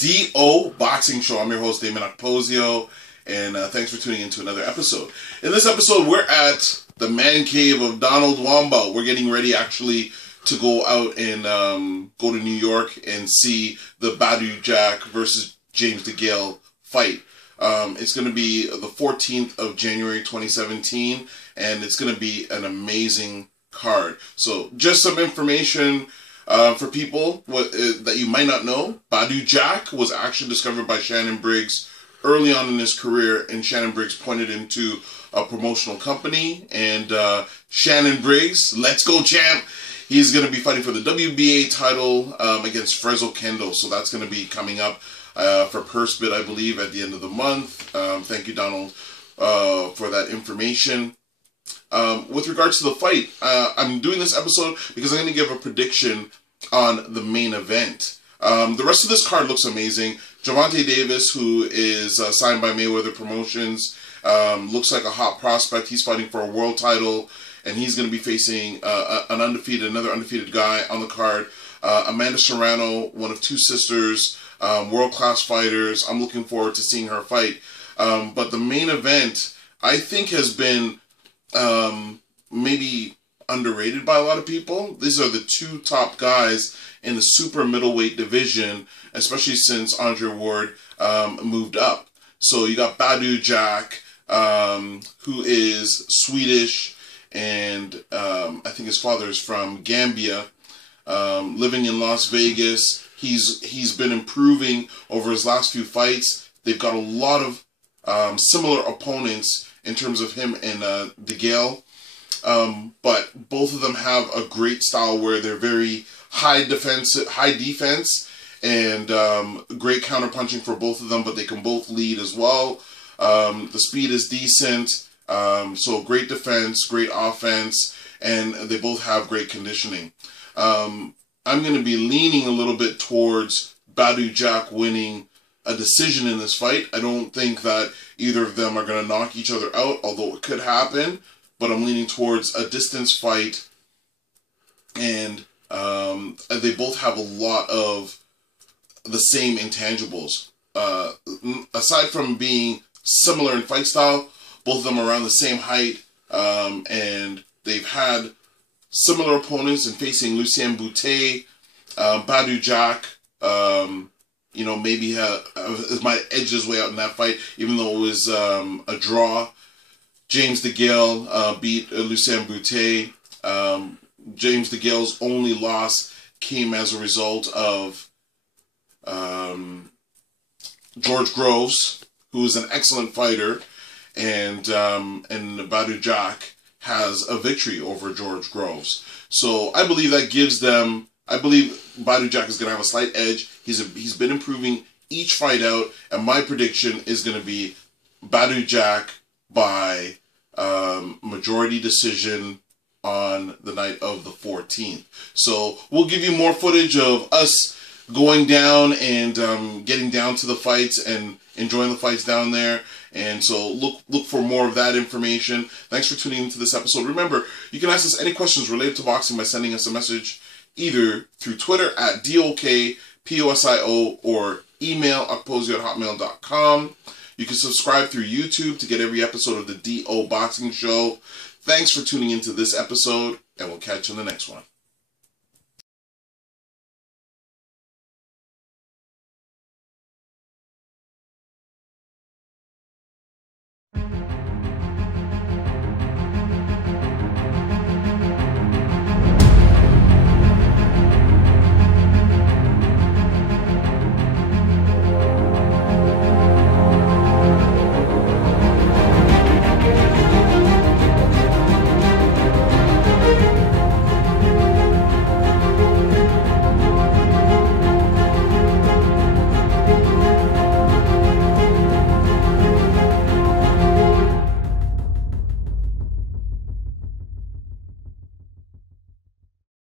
DO Boxing Show. I'm your host, Dameon Okposio, and thanks for tuning in to another episode. In this episode, we're at the man cave of Donald Wamba. We're getting ready, actually, to go out and go to New York and see the Badou Jack versus James DeGale fight. It's going to be the 14th of January 2017, and it's going to be an amazing card. So just some information for people that you might not know. Badou Jack was actually discovered by Shannon Briggs early on in his career, and Shannon Briggs pointed him to a promotional company, and Shannon Briggs, let's go champ, he's going to be fighting for the WBA title against Frezzo Kendo. So that's going to be coming up for purse bid, I believe, at the end of the month. Thank you, Donald, for that information. With regards to the fight, I'm doing this episode because I'm going to give a prediction on the main event. The rest of this card looks amazing. Gervonta Davis, who is signed by Mayweather Promotions, looks like a hot prospect. He's fighting for a world title, and he's going to be facing another undefeated guy on the card. Amanda Serrano, one of two sisters, world-class fighters. I'm looking forward to seeing her fight. But the main event, I think, has been maybe underrated by a lot of people. These are the two top guys in the super middleweight division, especially since Andre Ward moved up. So you got Badou Jack, who is Swedish, and I think his father is from Gambia, living in Las Vegas. He's been improving over his last few fights. They've got a lot of similar opponents in terms of him and DeGale. But both of them have a great style where they're very high defense, and great counterpunching for both of them, but they can both lead as well. The speed is decent, so great defense, great offense, and they both have great conditioning. I'm going to be leaning a little bit towards Badou Jack winning a decision in this fight. I don't think that either of them are going to knock each other out, although it could happen, but I'm leaning towards a distance fight, and they both have a lot of the same intangibles. Aside from being similar in fight style, both of them are around the same height, and they've had similar opponents in facing Lucien Boutet. Badou Jack, you know, maybe might edge his way out in that fight, even though it was a draw. James DeGale beat Lucien Boutet. James DeGale's only loss came as a result of George Groves, who is an excellent fighter, and Badou Jack has a victory over George Groves. So I believe that gives them, I believe Badou Jack is going to have a slight edge. He's been improving each fight out, and my prediction is going to be Badou Jack by majority decision on the night of the 14th. So we'll give you more footage of us going down and getting down to the fights and enjoying the fights down there. And so look for more of that information. Thanks for tuning into this episode. Remember, you can ask us any questions related to boxing by sending us a message either through Twitter at DOKPOSIO or email okposio@hotmail.com. You can subscribe through YouTube to get every episode of the DO Boxing Show. Thanks for tuning into this episode, and we'll catch you in the next one.